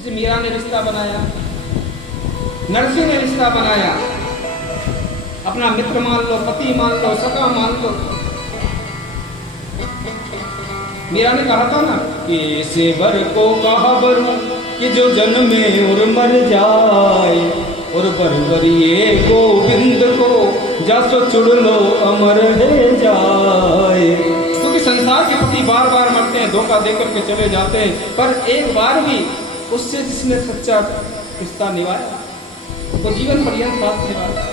जैसे मीरा ने रिश्ता बनाया, नरसिंह ने रिश्ता बनाया, अपना मित्र मान लो, पति मान लो, सखा मान लो। मीरा ने कहा था ना कि ऐसे बर को कहा बरू कि जो जन्मे और मर जाए, और बरबरिए गोविंद को जासो चुड़ लो अमर है जाए। क्योंकि संसार के पति बार बार मरते हैं, धोखा देकर के चले जाते हैं, पर एक बार भी उससे जिसने सच्चा रिश्ता निभाया वो जीवन पर्यंत साथ निभाया।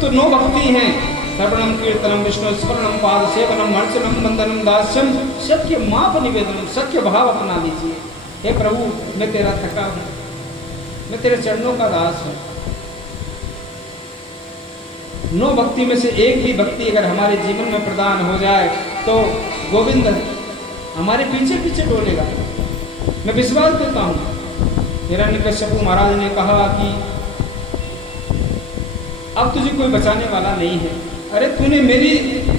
तो 9 भक्ति हैं, श्रवणम कीर्तनम विष्णु स्मरणम पाद सेवनम अर्चनम वंदनम दास्यम सत्य माप निवेदनम। सत्य भाव अपना लीजिए। हे प्रभु, मैं तेरा थका हूं, मैं तेरे चरणों का दास हूं। 9 भक्ति में से एक भी भक्ति अगर हमारे जीवन में प्रदान हो जाए तो गोविंद हमारे पीछे पीछे डोलेगा। मैं विश्वास देता हूं। हिरण्यकश्यप महाराज ने कहा कि अब तुझे कोई बचाने वाला नहीं है। अरे तूने मेरी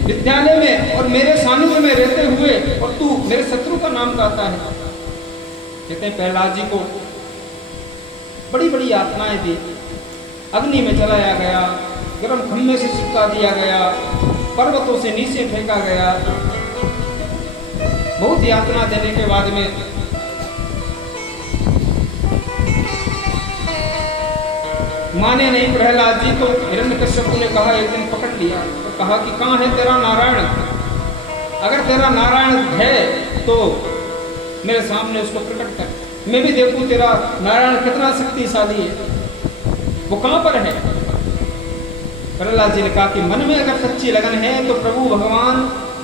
विद्यालय में और मेरे सानिध्य में रहते हुए और तू मेरे शत्रु का नाम गाता है। कहते हैं प्रहलाद जी को बड़ी बड़ी यातनाएं दी, अग्नि में जलाया गया, गर्म खम्भे से चिपका दिया गया, पर्वतों से नीचे फेंका गया। बहुत यातना देने के बाद में माने नहीं प्रहलाद जी, तो हिरण्यकश्यप ने कहा, एक दिन पकड़ लिया तो कहा कि कहाँ है तेरा नारायण? अगर तेरा नारायण है तो मेरे सामने उसको प्रकट कर, मैं भी देखूं तेरा नारायण कितना शक्तिशाली है, वो कहाँ पर है? प्रहलाद जी ने कहा कि मन में अगर सच्ची लगन है तो प्रभु भगवान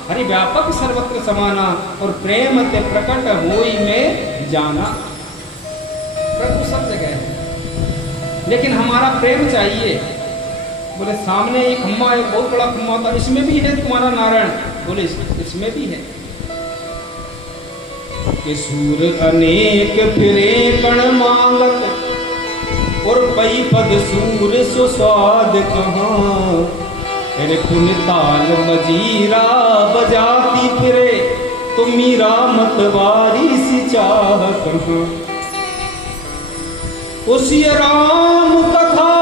हरि व्यापक सर्वत्र समाना और प्रेम ते प्रकट होई में जाना। प्रभु सब जगह है, लेकिन हमारा प्रेम चाहिए। बोले सामने एक खम्मा, एक बहुत बड़ा खम्मा था, इसमें भी है तुम्हारा नारायण? बोले इसमें भी है। कि सूर अनेक फिरे कण मांगत और पई पद सूर सुस्वाद कहाँ। अरे पुन ताल मजीरा बजाती फिरे तो मीरा मतवारी सी चाह कहाँ। उसी राम कथा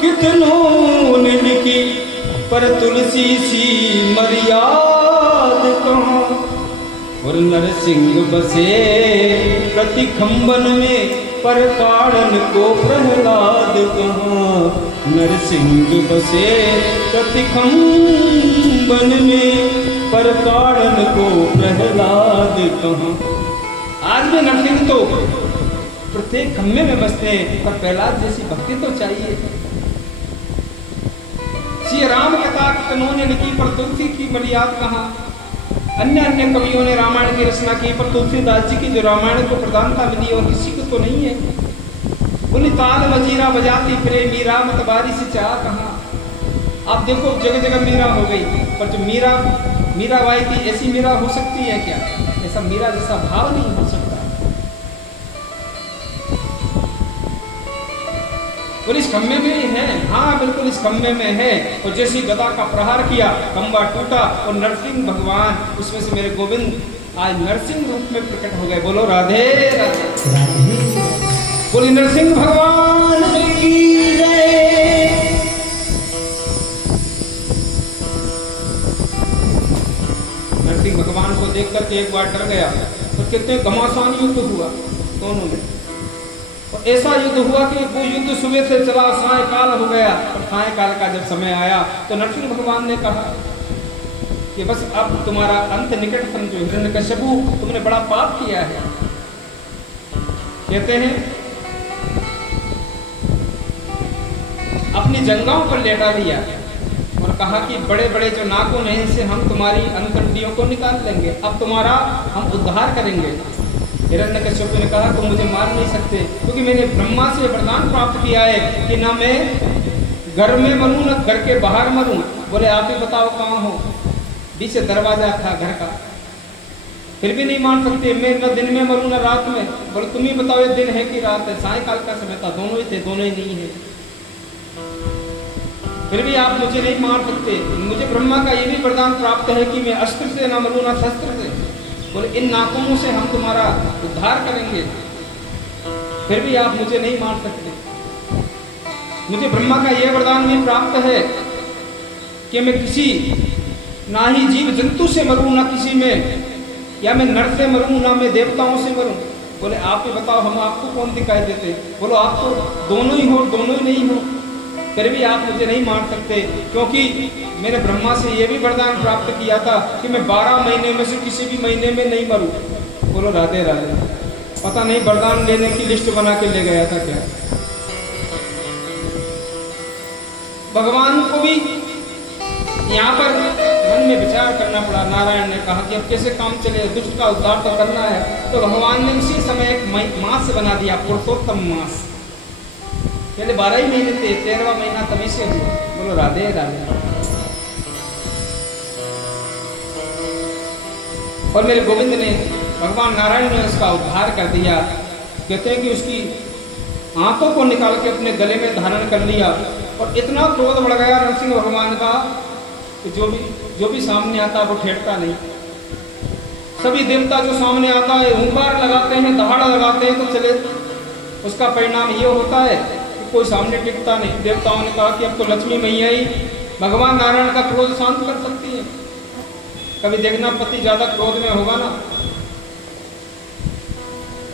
कितनों ने लिखी पर तुलसी सी मर्याद कहाँ। और नरसिंह बसे प्रति खंबन में पर कारण को प्रहलाद कहाँ। नरसिंह बसे प्रति खंबन में पर कारण को प्रहलाद कहाँ। आज भी नरसिंह तो प्रत्येक खम्भे में बसते हैं, पर प्रहलाद जैसी भक्ति तो चाहिए। श्री राम कथा कितनों ने लिखी पर तुलसी की मर्याद कहाँ। अन्य अन्य कवियों ने रामायण की रचना की, पर तुलसीदास जी की जो रामायण को प्रधानता मिली और किसी को तो नहीं है। बोली ताल मजीरा बजाती फिरे मीरा मतबारी से चाह कहाँ। आप देखो जगह जगह मीरा हो गई, पर जो मीरा बाई थी ऐसी मीरा हो सकती है क्या? ऐसा मीरा जैसा भाव नहीं हो सकता। और इस खम्भे में है, हाँ बिल्कुल इस खम्भे में है। और जैसे गदा का प्रहार किया, खम्भा टूटा और नरसिंह भगवान उसमें से मेरे गोविंद आज नरसिंह रूप में प्रकट हो गए। बोलो राधे राधे। बोली नरसिंह भगवान की जय। नरसिंह भगवान को देख करके एक बार डर गया, तो कितने घमासान युद्ध हुआ दोनों में। और ऐसा युद्ध हुआ कि वो युद्ध सुबह से चला, सायकाल हो गया। और सायकाल का जब समय आया तो नरसिंह भगवान ने कहा कि बस अब तुम्हारा अंत निकट समझो। हिरण्यकश्यपु तुमने बड़ा पाप किया है। कहते हैं अपनी जंघाओं पर लेटा लिया और कहा कि बड़े बड़े जो नाखून हैं इनसे हम तुम्हारी अंतड़ियों को निकाल लेंगे, अब तुम्हारा हम उद्धार करेंगे। हिरण्यकश्यप ने कहा तुम मुझे मार नहीं सकते, क्योंकि मैंने ब्रह्मा से वरदान प्राप्त किया है कि ना मैं घर में मरूं ना घर के बाहर मरूं। बोले आप ही बताओ कहाँ हो? पीछे दरवाजा था घर का, फिर भी नहीं मान सकते। मैं न दिन में मरूं न रात में। बोले तुम ही बताओ ये दिन है कि रात है? सायकाल का समय था, दोनों ही थे, दोनों ही नहीं है। फिर भी आप मुझे नहीं मार सकते। मुझे ब्रह्मा का ये भी वरदान प्राप्त है कि मैं अस्त्र से न मरूं न शस्त्र से। बोले इन नाखूनों से हम तुम्हारा उद्धार करेंगे, फिर भी आप मुझे नहीं मार सकते। मुझे ब्रह्मा का यह वरदान भी प्राप्त है कि मैं किसी ना ही जीव जंतु से मरूं ना किसी में, या मैं नर से मरूं ना मैं देवताओं से मरूं। बोले आप ही बताओ हम आपको कौन दिखाई देते? बोलो आप तो दोनों ही हो, दोनों ही नहीं हो, फिर भी आप मुझे नहीं मार सकते, क्योंकि मैंने ब्रह्मा से यह भी वरदान प्राप्त किया था कि मैं 12 महीने में से किसी भी महीने में नहीं मरूं। बोलो राधे राधे। पता नहीं वरदान लेने की लिस्ट बना के ले गया था क्या। भगवान को भी यहाँ पर मन में विचार करना पड़ा। नारायण ने कहा कि अब कैसे काम चले, दुष्ट का उद्धार तो करना है। तो भगवान ने उसी समय एक मास बना दिया, पुरुषोत्तम मास। पहले 12 ही महीने थे, 13वां महीना तभी से हुआ। बोलो राधे राधे। और मेरे गोविंद ने, भगवान नारायण ने उसका उद्धार कर दिया। कहते हैं कि उसकी आंखों को निकाल के अपने गले में धारण कर लिया। और इतना क्रोध बढ़ गया नरसिंह भगवान का कि जो भी सामने आता वो ठेठता नहीं। सभी देवता जो सामने आता है हुंकार लगाते हैं, दहाड़ा लगाते हैं, तो चले उसका परिणाम ये होता है कि कोई सामने टिकता नहीं। देवताओं ने कहा कि अब तो लक्ष्मी मैया ही भगवान नारायण का क्रोध शांत कर सकती है। कभी देखना पति ज्यादा क्रोध में होगा ना,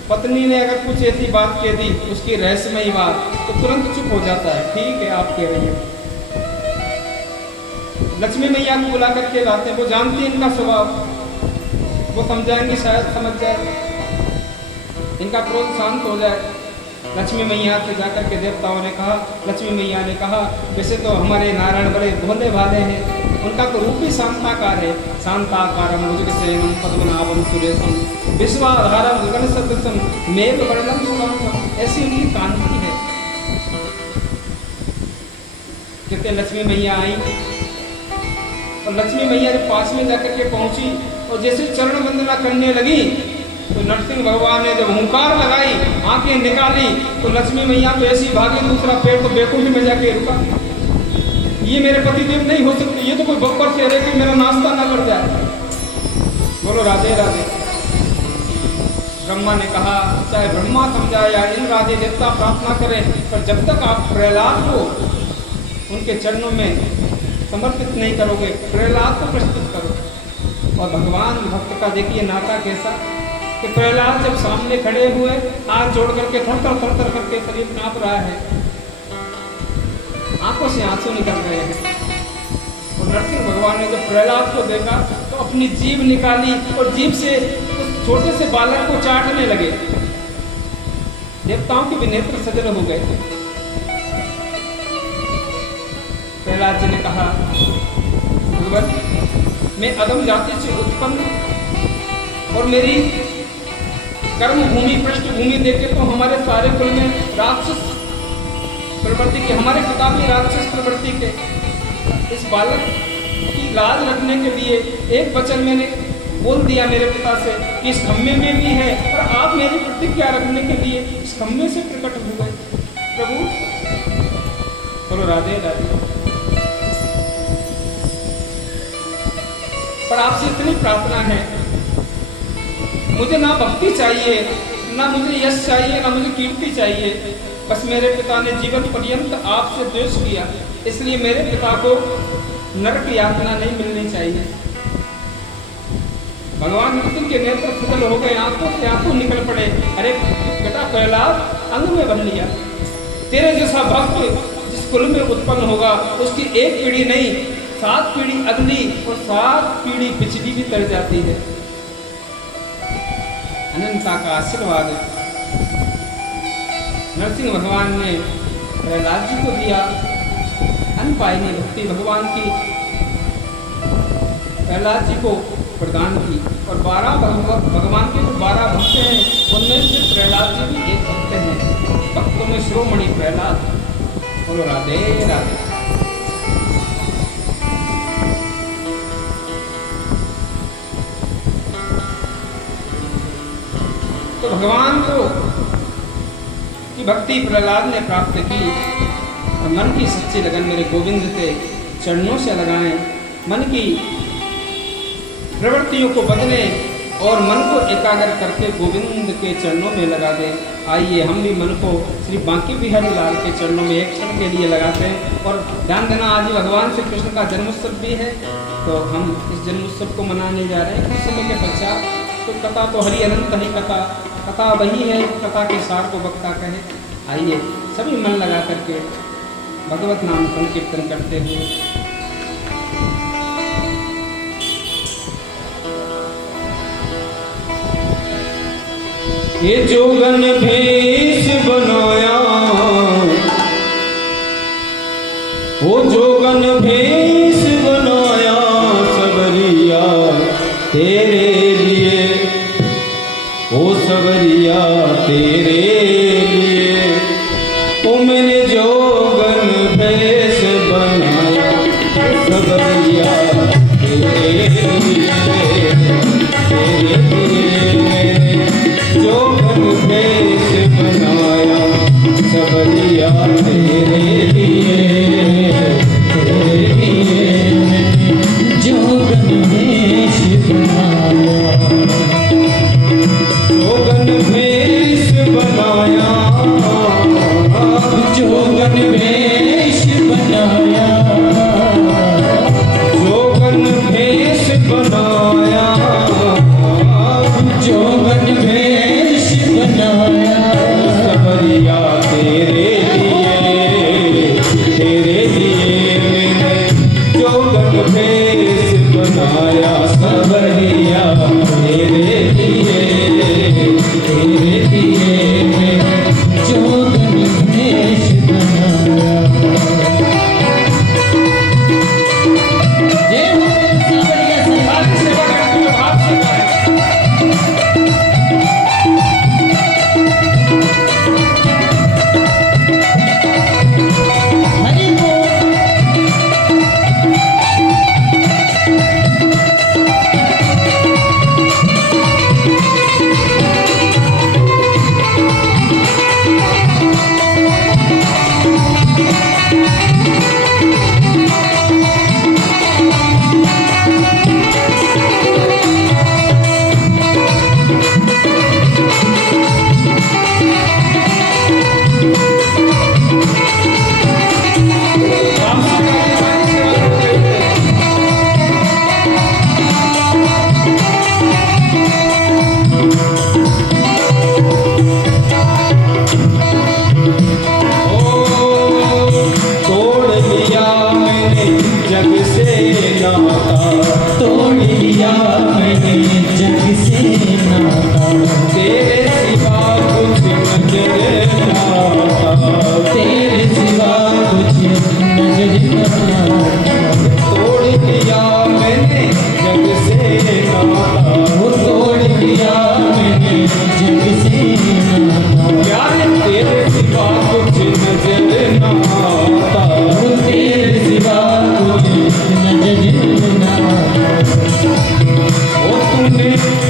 पत्नी ने अगर कुछ ऐसी बात कह दी उसकी रहस्यमयी बात, तो तुरंत चुप हो जाता है। ठीक है आप कह रही हैं। लक्ष्मी मैया को बुला करके लाते हैं, वो जानती है इनका स्वभाव, वो समझाएंगी, शायद समझ जाए, इनका क्रोध शांत हो जाए। लक्ष्मी मैया से जाकर के देवताओं ने कहा, लक्ष्मी मैया ने कहा वैसे तो हमारे नारायण बड़े भोले भाले हैं, उनका तो रूप ही शांताकार है। शांताकारम भुजगसेनम पद्मनाभम सुरेशम विश्वाधारम गगन सदृशम मेघ वर्णम सुगंधम, ऐसी उनकी कांति है। कहते लक्ष्मी मैया आई और लक्ष्मी मैया जब पास में जाकर के पहुंची और जैसे चरण वंदना करने लगी तो नरसिंह भगवान ने जब हुंकार लगाई, आंखें निकाली, तो लक्ष्मी मैया तो ऐसी भागी, दूसरा पैर तो बेकूफी में जाके रुका। ये मेरे पति देव नहीं हो सकते, ये तो कोई बब्बर से रहे कि मेरा नाश्ता ना कर जाए। बोलो राधे राधे। ब्रह्मा ने कहा चाहे ब्रह्मा समझाए या इंद्र आदि देवता प्रार्थना करें, पर जब तक आप प्रहलाद को उनके चरणों में समर्पित नहीं करोगे, प्रहलाद को प्रस्तुत करो। और भगवान भक्त का देखिए नाता कैसा कि प्रहलाद जब सामने खड़े हुए हाथ जोड़ करके थर-थर करके शरीर कांप रहा है, आंखों से आंसू निकल रहे हैं। और नरसिंह भगवान ने जब प्रहलाद को देखा तो अपनी जीभ निकाली और जीभ से उस छोटे से बालक को चाटने लगे। देवताओं के भी नेत्र सजल हो गए थे। प्रहलाद जी ने कहा भगवान, मैं अधम जाति से उत्पन्न और मेरी कर्म भूमि पृष्ठभूमि देखे तो हमारे सारे कुल में राक्षस प्रवृत्ति के, हमारे पिता भी राक्षस प्रवृत्ति के। इस बालक की लाज रखने के लिए एक वचन मैंने बोल दिया मेरे पिता से कि इस खम्भे में भी है, और आप मेरी प्रतिज्ञा रखने के लिए इस खम्भे से प्रकट हुए। प्रभु बोलो राधे राधे। पर आपसे इतनी प्रार्थना है, मुझे ना भक्ति चाहिए, ना मुझे यश चाहिए, ना मुझे कीर्ति चाहिए। बस मेरे पिता ने जीवन पर्यंत आपसे द्वेष किया, इसलिए मेरे पिता को नरक यातना नहीं मिलनी चाहिए। भगवान मृत्यु के नेत्र सजल हो गए, आंखों से आंसू निकल पड़े। अरे बेटा प्रहलाद अंग में बन लिया, तेरे जैसा भक्त जिस कुल में उत्पन्न होगा उसकी एक पीढ़ी नहीं 7 पीढ़ी अगली और 7 पीढ़ी पिछली भी तर जाती है। अनंता का आशीर्वाद नरसिंह भगवान ने प्रहलाद जी को दिया। अनपायनी भक्ति भगवान की प्रहलाद जी को प्रदान की। और 12 भगवान के जो 12 भक्त हैं उनमें से प्रहलाद जी भी एक भक्त हैं। भक्तों में शिरोमणि प्रहलाद। बोलो राधे राधे। तो भगवान को की भक्ति प्रहलाद ने प्राप्त की। और मन की सच्ची लगन मेरे गोविंद के चरणों से लगाएं, मन की प्रवृत्तियों को बदलें और मन को एकाग्र करके गोविंद के चरणों में लगा दें। आइए हम भी मन को श्री बांके बिहारी लाल के चरणों में एक क्षण के लिए लगाते हैं। और ध्यान देना, आज भगवान श्री कृष्ण का जन्मोत्सव भी है, तो हम इस जन्मोत्सव को मनाने जा रहे हैं। कुछ समय के पश्चात तो कथा तो हरि अनंत ही कथा वही है, कथा के सार को वक्ता कहे। आइए सभी मन लगा करके भगवत नाम संकीर्तन करते हुए ये जोगन भेष बनाया, वो जोगन भेष बनाया सबरिया तेरे लिए, ओ सबरिया तेरे लिए। ओ मैंने जोगन भेष बनाया सबरिया तेरे लिए, तेरे लिए जोगन भेष बनाया सबरिया तेरे लिए, तेरे लिए जोगन भेष बनाया, जोगन भेष बनाया, जोगन भेष बनाया, जोगन भेष बनाया, जोगन भेष बनाया सबरिया तेरे लिए, तेरे लिए मैंने जोगन भेष बनाया सबरिया तेरे लिए, तेरे लिए मैंने जोगन भेष बनाया। जय हो सबरिया संभाल से बड़ा भाव से गाए।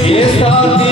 ये साथी